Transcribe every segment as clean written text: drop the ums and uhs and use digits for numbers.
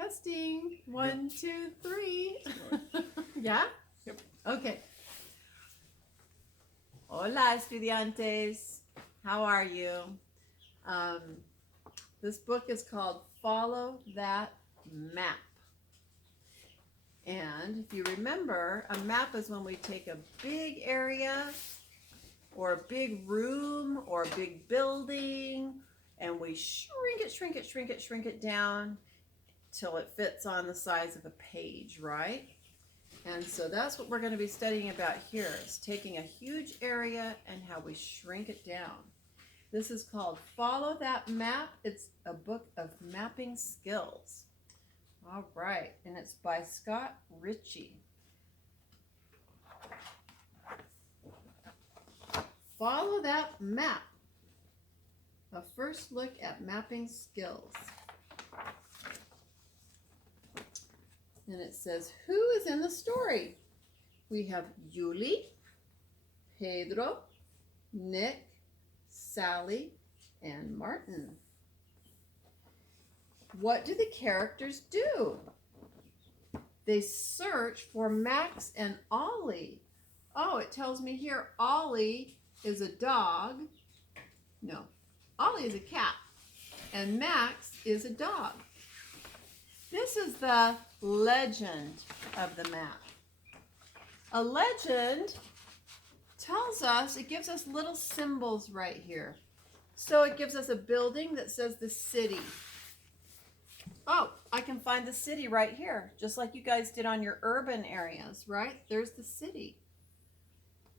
Testing. One, two, three. Yeah? Yep. Okay. Hola, estudiantes. How are you? This book is called Follow That Map. And if you remember, a map is when we take a big area or a big room or a big building and we shrink it down till it fits on the size of a page, right? And so that's what we're going to be studying about here, is taking a huge area and how we shrink it down. This is called Follow That Map. It's a book of mapping skills. All right, and it's by Scott Ritchie. Follow That Map. A first look at mapping skills. And it says, who is in the story? We have Yuli, Pedro, Nick, Sally, and Martin. What do the characters do? They search for Max and Ollie. Oh, it tells me here Ollie is a dog. No, Ollie is a cat. And Max is a dog. This is the legend of the map. A legend tells us, it gives us little symbols right here. So it gives us a building that says the city. Oh, I can find the city right here, just like you guys did on your urban areas, right? There's the city.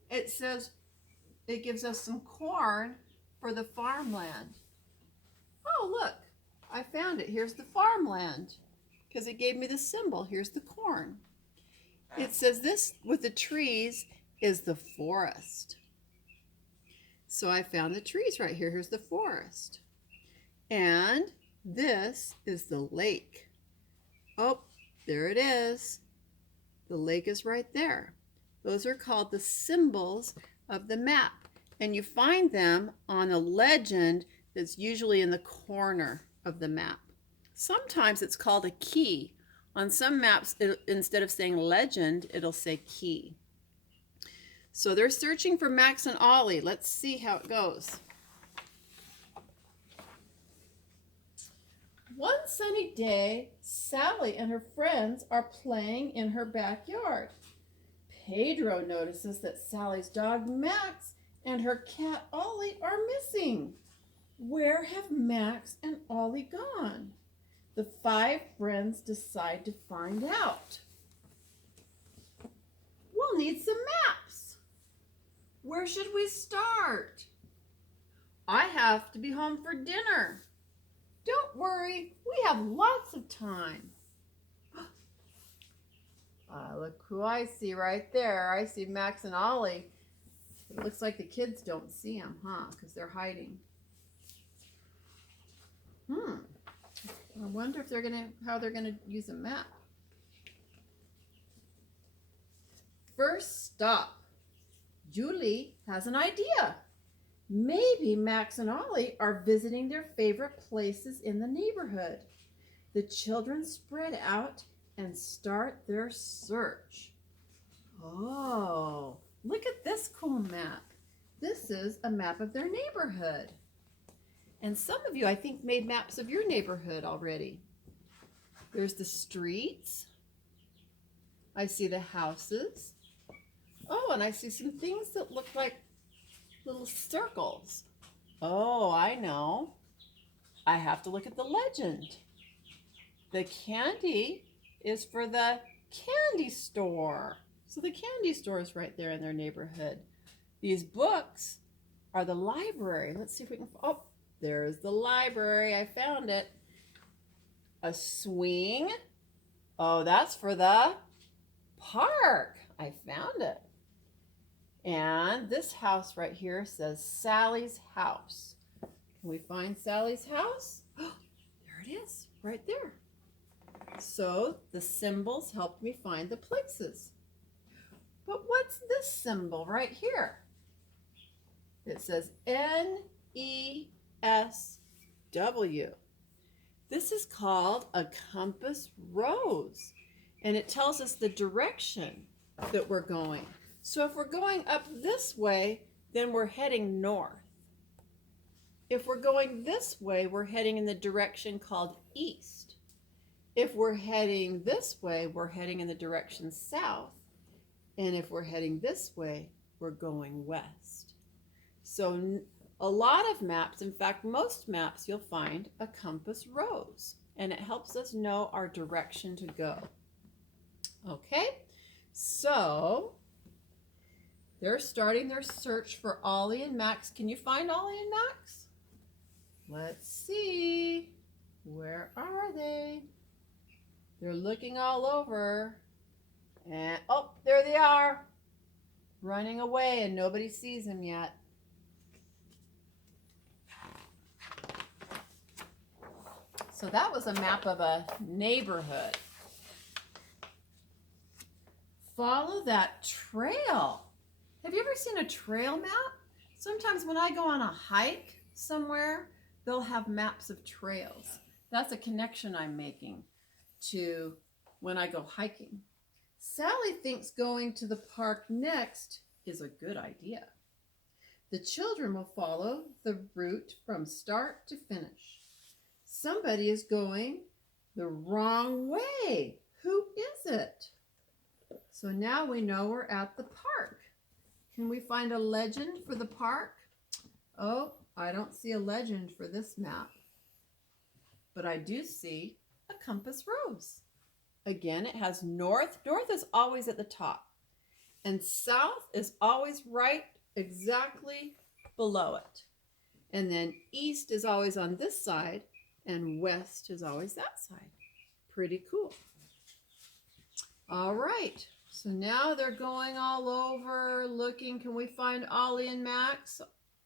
It says, it gives us some corn for the farmland. Oh, look, I found it. Here's the farmland, because it gave me the symbol. Here's the corn. It says this with the trees is the forest. So I found the trees right here. Here's the forest. And this is the lake. Oh, there it is. The lake is right there. Those are called the symbols of the map. And you find them on a legend that's usually in the corner of the map. Sometimes it's called a key. On some maps, instead of saying legend, it'll say key. So they're searching for Max and Ollie. Let's see how it goes. One sunny day, Sally and her friends are playing in her backyard. Pedro notices that Sally's dog Max and her cat Ollie are missing. Where have Max and Ollie gone? The five friends decide to find out. We'll need some maps. Where should we start? I have to be home for dinner. Don't worry, we have lots of time. Look who I see right there. I see Max and Ollie. It looks like the kids don't see them, huh? Because they're hiding. I wonder if how they're gonna use a map. First stop. Julie has an idea. Maybe Max and Ollie are visiting their favorite places in the neighborhood. The children spread out and start their search. Oh, look at this cool map. This is a map of their neighborhood. And some of you, I think, made maps of your neighborhood already. There's the streets. I see the houses. Oh, and I see some things that look like little circles. Oh, I know. I have to look at the legend. The candy is for the candy store. So the candy store is right there in their neighborhood. These books are the library. Let's see if we can, oh, there's the library. I found it. A swing. Oh, that's for the park. I found it. And this house right here says Sally's house. Can we find Sally's house? Oh, there it is, right there. So the symbols helped me find the places. But what's this symbol right here? It says N-E-S-W. This is called a compass rose, and it tells us the direction that we're going. So if we're going up this way, then we're heading north. If we're going this way, we're heading in the direction called east. If we're heading this way, we're heading in the direction south. And if we're heading this way, we're going west. So a lot of maps, in fact, most maps, you'll find a compass rose, and it helps us know our direction to go. Okay, so they're starting their search for Ollie and Max. Can you find Ollie and Max? Let's see. Where are they? They're looking all over. And, oh, there they are. Running away, and nobody sees them yet. So that was a map of a neighborhood. Follow that trail. Have you ever seen a trail map? Sometimes when I go on a hike somewhere, they'll have maps of trails. That's a connection I'm making to when I go hiking. Sally thinks going to the park next is a good idea. The children will follow the route from start to finish. Somebody is going the wrong way. Who is it? So now we know we're at the park. Can we find a legend for the park? Oh, I don't see a legend for this map. But I do see a compass rose. Again, it has north. North is always at the top. And south is always right exactly below it. And then east is always on this side, and west is always that side. Pretty cool. All right, so now they're going all over looking. Can we find Ollie and Max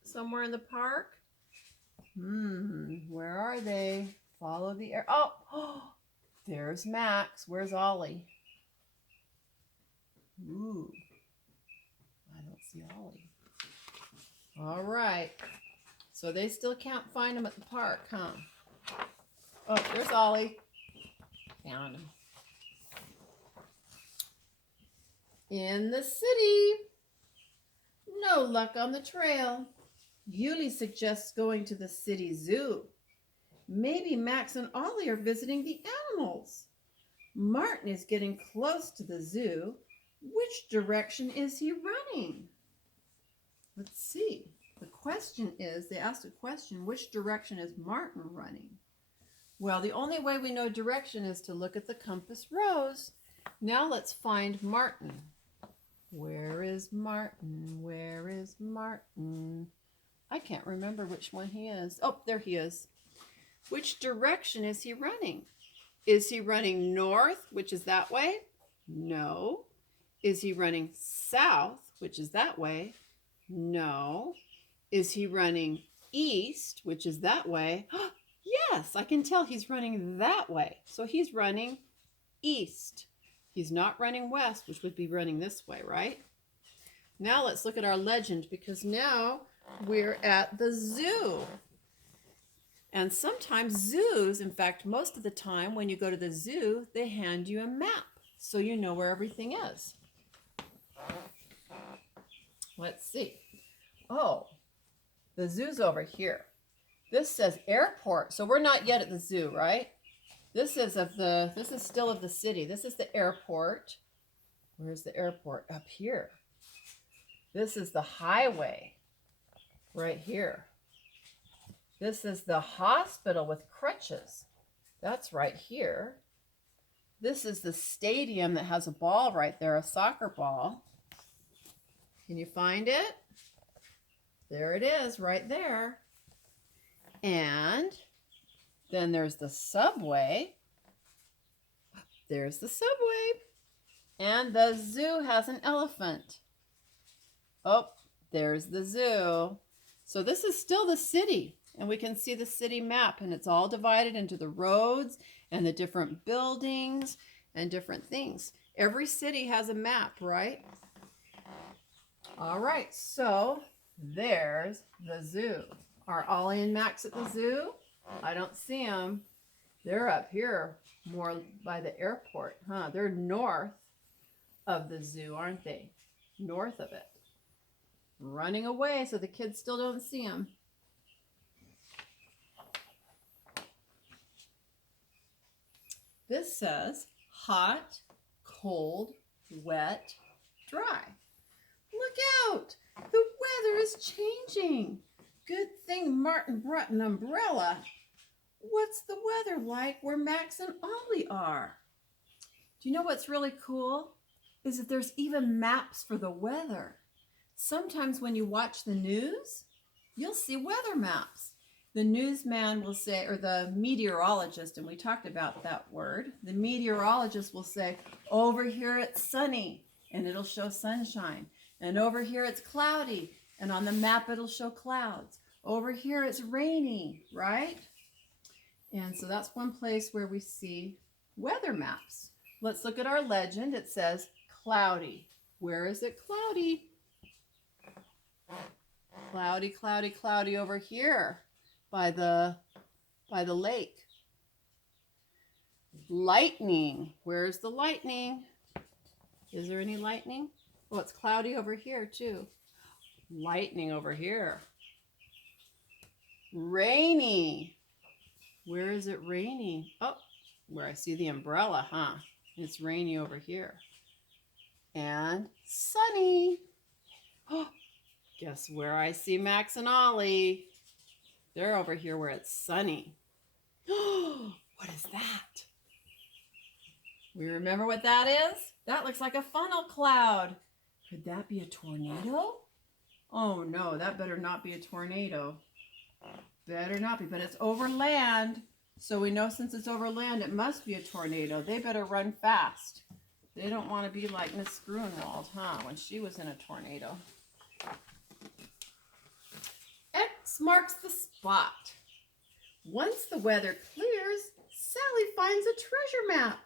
somewhere in the park? Where are they? Follow the air. Oh, there's Max. Where's Ollie? Ooh, I don't see Ollie. All right, so they still can't find him at the park, huh? Oh, there's Ollie. Found him. In the city. No luck on the trail. Yuli suggests going to the city zoo. Maybe Max and Ollie are visiting the animals. Martin is getting close to the zoo. Which direction is he running? Let's see. The question is, they asked a question, which direction is Martin running? Well, the only way we know direction is to look at the compass rose. Now let's find Martin. Where is Martin? Where is Martin? I can't remember which one he is. Oh, there he is. Which direction is he running? Is he running north, which is that way? No. Is he running south, which is that way? No. Is he running east, which is that way? Yes, I can tell he's running that way. So he's running east. He's not running west, which would be running this way, right? Now let's look at our legend, because now we're at the zoo. And sometimes zoos, in fact, most of the time when you go to the zoo, they hand you a map so you know where everything is. Let's see. Oh, the zoo's over here. This says airport, so we're not yet at the zoo, right? This is still of the city. This is the airport. Where's the airport? Up here. This is the highway right here. This is the hospital with crutches. That's right here. This is the stadium that has a ball right there, a soccer ball. Can you find it? There it is, right there. And then there's the subway. There's the subway. And the zoo has an elephant. Oh, there's the zoo. So this is still the city. And we can see the city map. And it's all divided into the roads and the different buildings and different things. Every city has a map, right? All right, so there's the zoo. Are Ollie and Max at the zoo? I don't see them. They're up here more by the airport, huh? They're north of the zoo, aren't they? North of it. Running away so the kids still don't see them. This says hot, cold, wet, dry. Look out! The weather is changing. Good thing Martin brought an umbrella. What's the weather like where Max and Ollie are? Do you know what's really cool? Is that there's even maps for the weather. Sometimes when you watch the news, you'll see weather maps. The newsman will say, or the meteorologist, and we talked about that word, the meteorologist will say, over here it's sunny, and it'll show sunshine. And over here it's cloudy, and on the map it'll show clouds. Over here it's rainy, right? And so that's one place where we see weather maps. Let's look at our legend. It says cloudy. Where is it cloudy? Cloudy, cloudy, cloudy over here by the lake. Lightning. Where's the lightning? Is there any lightning? Oh, it's cloudy over here too. Lightning over here. Rainy. Where is it rainy? Oh, where I see the umbrella, huh? It's rainy over here. And sunny. Oh, guess where I see Max and Ollie? They're over here where it's sunny. Oh, what is that? We remember what that is? That looks like a funnel cloud. Could that be a tornado? Oh no, that better not be a tornado. Better not be, but it's over land. So we know since it's over land, it must be a tornado. They better run fast. They don't want to be like Miss Gruenwald, huh? When she was in a tornado. X marks the spot. Once the weather clears, Sally finds a treasure map.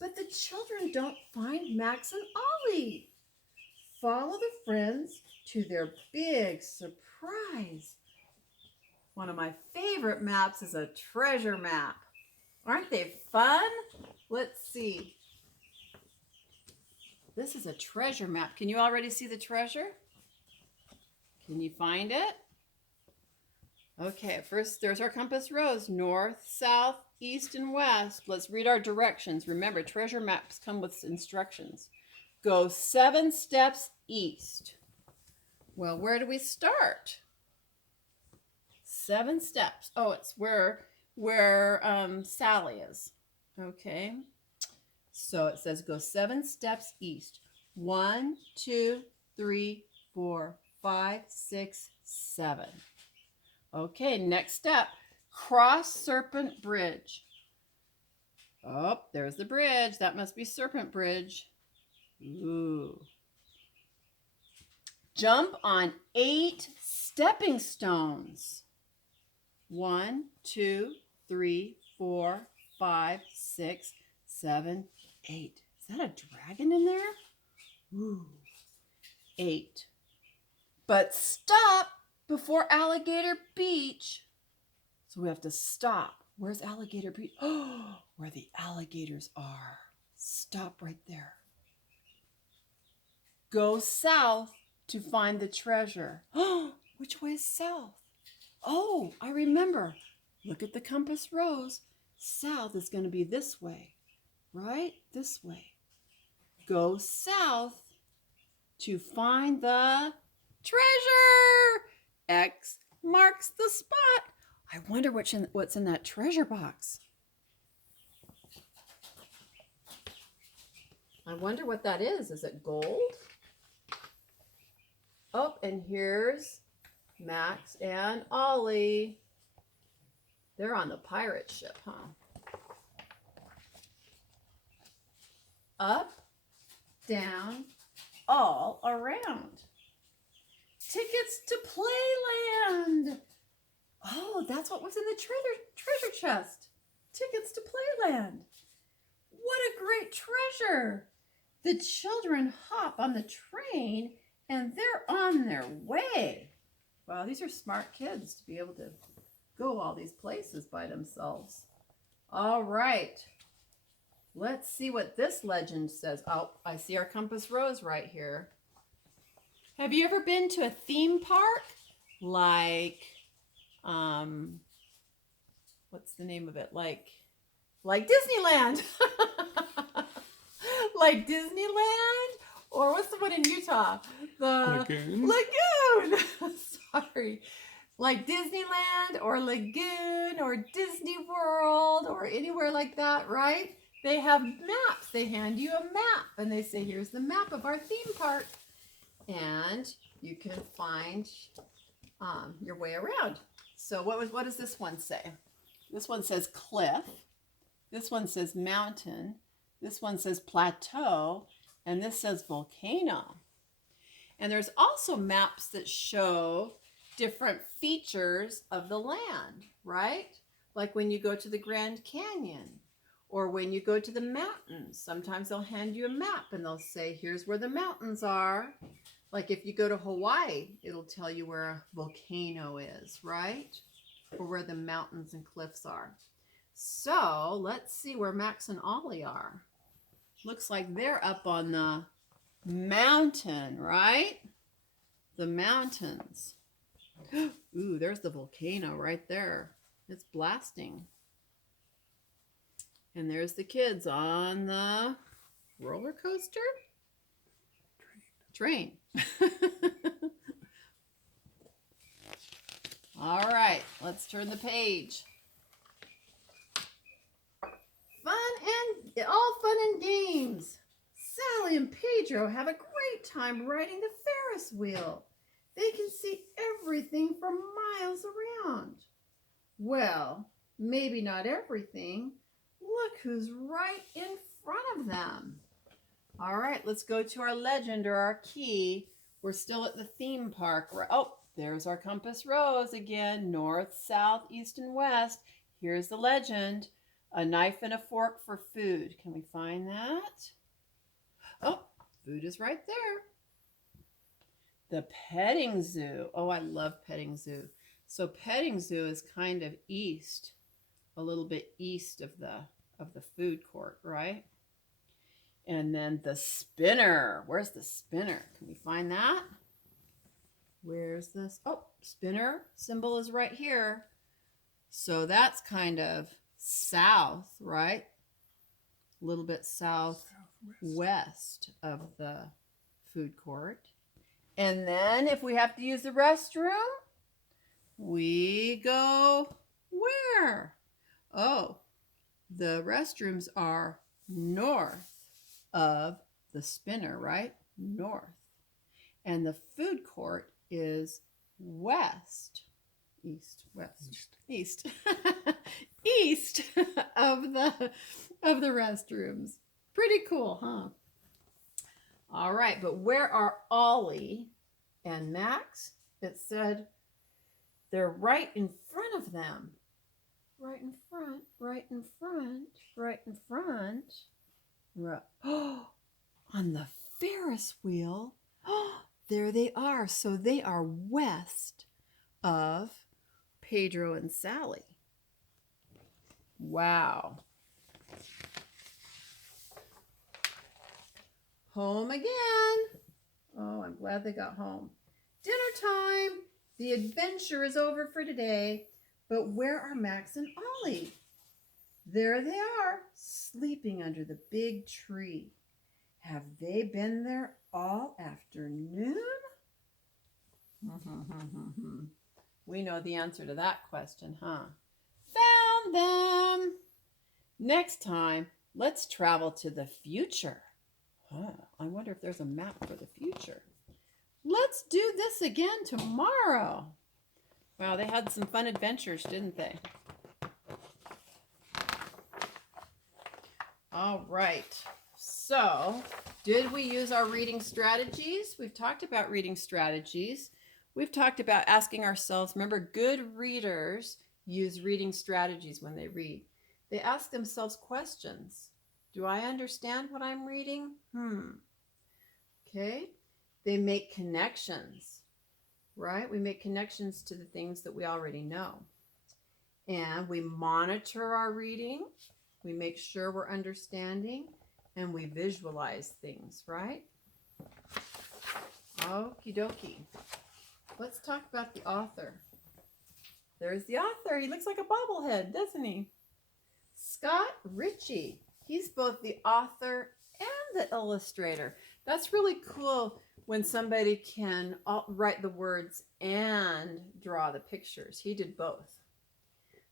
But the children don't find Max and Ollie. Follow the friends to their big surprise. One of my favorite maps is a treasure map. Aren't they fun? Let's see. This is a treasure map. Can you already see the treasure? Can you find it? Okay, first there's our compass rose, north, south, east, and west. Let's read our directions. Remember, treasure maps come with instructions. Go 7 steps east. Well, where do we start? 7 steps. Oh, it's where Sally is. Okay. So it says go 7 steps east. 1, 2, 3, 4, 5, 6, 7. Okay, next step. Cross Serpent Bridge. Oh, there's the bridge. That must be Serpent Bridge. Ooh. Jump on 8 stepping stones. 1, 2, 3, 4, 5, 6, 7, 8. Is that a dragon in there? Ooh. 8. But stop before Alligator Beach. So we have to stop. Where's Alligator Beach? Oh, where the alligators are. Stop right there. Go south to find the treasure. Oh, which way is south? Oh, I remember. Look at the compass rose. South is going to be this way, right? This way. Go south to find the treasure. X marks the spot. I wonder what's in that treasure box. I wonder what that is. Is it gold? Oh, and here's Max and Ollie. They're on the pirate ship, huh? Up, down, all around. Tickets to Playland. Oh, that's what was in the treasure chest. Tickets to Playland. What a great treasure. The children hop on the train and they're on their way. Wow, these are smart kids to be able to go all these places by themselves. All right. Let's see what this legend says. Oh, I see our compass rose right here. Have you ever been to a theme park? Like, what's the name of it? Like Disneyland. Like Disneyland? Or what's the one in Utah? The Lagoon. Sorry. Like Disneyland or Lagoon or Disney World or anywhere like that, right? They have maps. They hand you a map and they say, here's the map of our theme park. And you can find your way around. So what does this one say? This one says cliff. This one says mountain. This one says plateau. And this says volcano. And there's also maps that show different features of the land, right? Like when you go to the Grand Canyon or when you go to the mountains, sometimes they'll hand you a map and they'll say, here's where the mountains are. Like if you go to Hawaii, it'll tell you where a volcano is, right? Or where the mountains and cliffs are. So let's see where Max and Ollie are. Looks like they're up on the mountain, right? The mountains. Ooh, there's the volcano right there. It's blasting. And there's the kids on the roller coaster? Train. All right, let's turn the page. All fun and games. Sally and Pedro have a great time riding the Ferris wheel. They can see everything for miles around. Well, maybe not everything. Look who's right in front of them. All right, let's go to our legend or our key. We're still at the theme park. Oh, there's our compass rose again. North, south, east, and west. Here's the legend. A knife and a fork for food. Can we find that? Oh, food is right there. The petting zoo. Oh, I love petting zoo. So petting zoo is kind of east, a little bit east of the food court, right? And then the spinner. Where's the spinner? Can we find that? Where's this? Oh, spinner symbol is right here. So that's kind of south, right? A little bit southwest of the food court. And then if we have to use the restroom, we go where? Oh, the restrooms are north of the spinner, right? North. And the food court is west. East east of the restrooms. Pretty cool, huh? All right, but where are Ollie and Max? It said they're right in front of them. Right in front, right in front, right in front. Right. Oh, on the Ferris wheel. Oh, there they are. So they are west of Pedro and Sally. Wow. Home again. Oh, I'm glad they got home. Dinner time. The adventure is over for today. But where are Max and Ollie? There they are, sleeping under the big tree. Have they been there all afternoon? We know the answer to that question, huh? Found them! Next time, let's travel to the future. I wonder if there's a map for the future. Let's do this again tomorrow. Wow, they had some fun adventures, didn't they? All right. So, did we use our reading strategies? We've talked about reading strategies. We've talked about asking ourselves, remember, good readers use reading strategies when they read. They ask themselves questions. Do I understand what I'm reading? Okay. They make connections, right? We make connections to the things that we already know. And we monitor our reading. We make sure we're understanding. And we visualize things, right? Okie dokie. Let's talk about the author. There's the author. He looks like a bobblehead, doesn't he? Scott Ritchie. He's both the author and the illustrator. That's really cool when somebody can write the words and draw the pictures. He did both.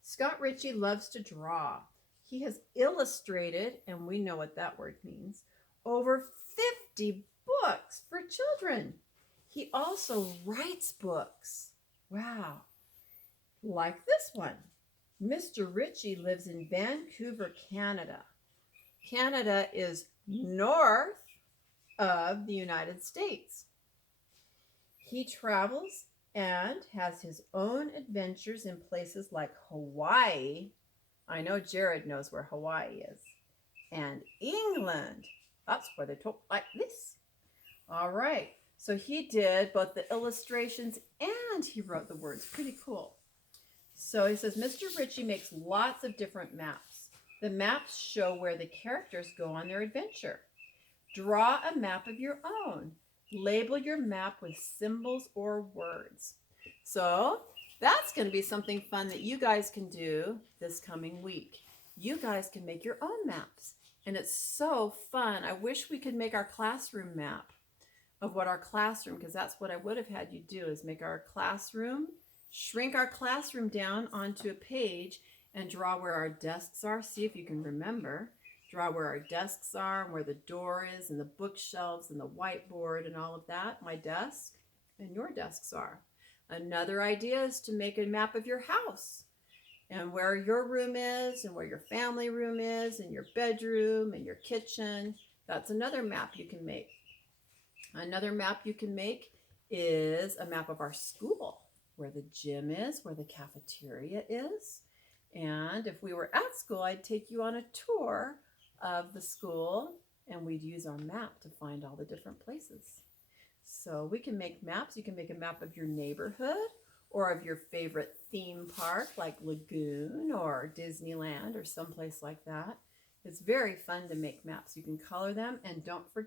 Scott Ritchie loves to draw. He has illustrated, and we know what that word means, over 50 books for children. He also writes books. Wow. Like this one. Mr. Ritchie lives in Vancouver, Canada. Canada is north of the United States. He travels and has his own adventures in places like Hawaii. I know Jared knows where Hawaii is. And England. That's where they talk like this. All right. So he did both the illustrations and he wrote the words. Pretty cool. So he says, Mr. Ritchie makes lots of different maps. The maps show where the characters go on their adventure. Draw a map of your own. Label your map with symbols or words. So that's going to be something fun that you guys can do this coming week. You guys can make your own maps. And it's so fun. I wish we could make our classroom map of what our classroom, because that's what I would have had you do, is make our classroom, shrink our classroom down onto a page and draw where our desks are. See if you can remember. Draw where our desks are and where the door is and the bookshelves and the whiteboard and all of that. My desk and your desks are. Another idea is to make a map of your house and where your room is and where your family room is and your bedroom and your kitchen. That's another map you can make. Another map you can make is a map of our school, where the gym is, where the cafeteria is. And if we were at school, I'd take you on a tour of the school and we'd use our map to find all the different places. So we can make maps. You can make a map of your neighborhood or of your favorite theme park like Lagoon or Disneyland or someplace like that. It's very fun to make maps. You can color them and don't forget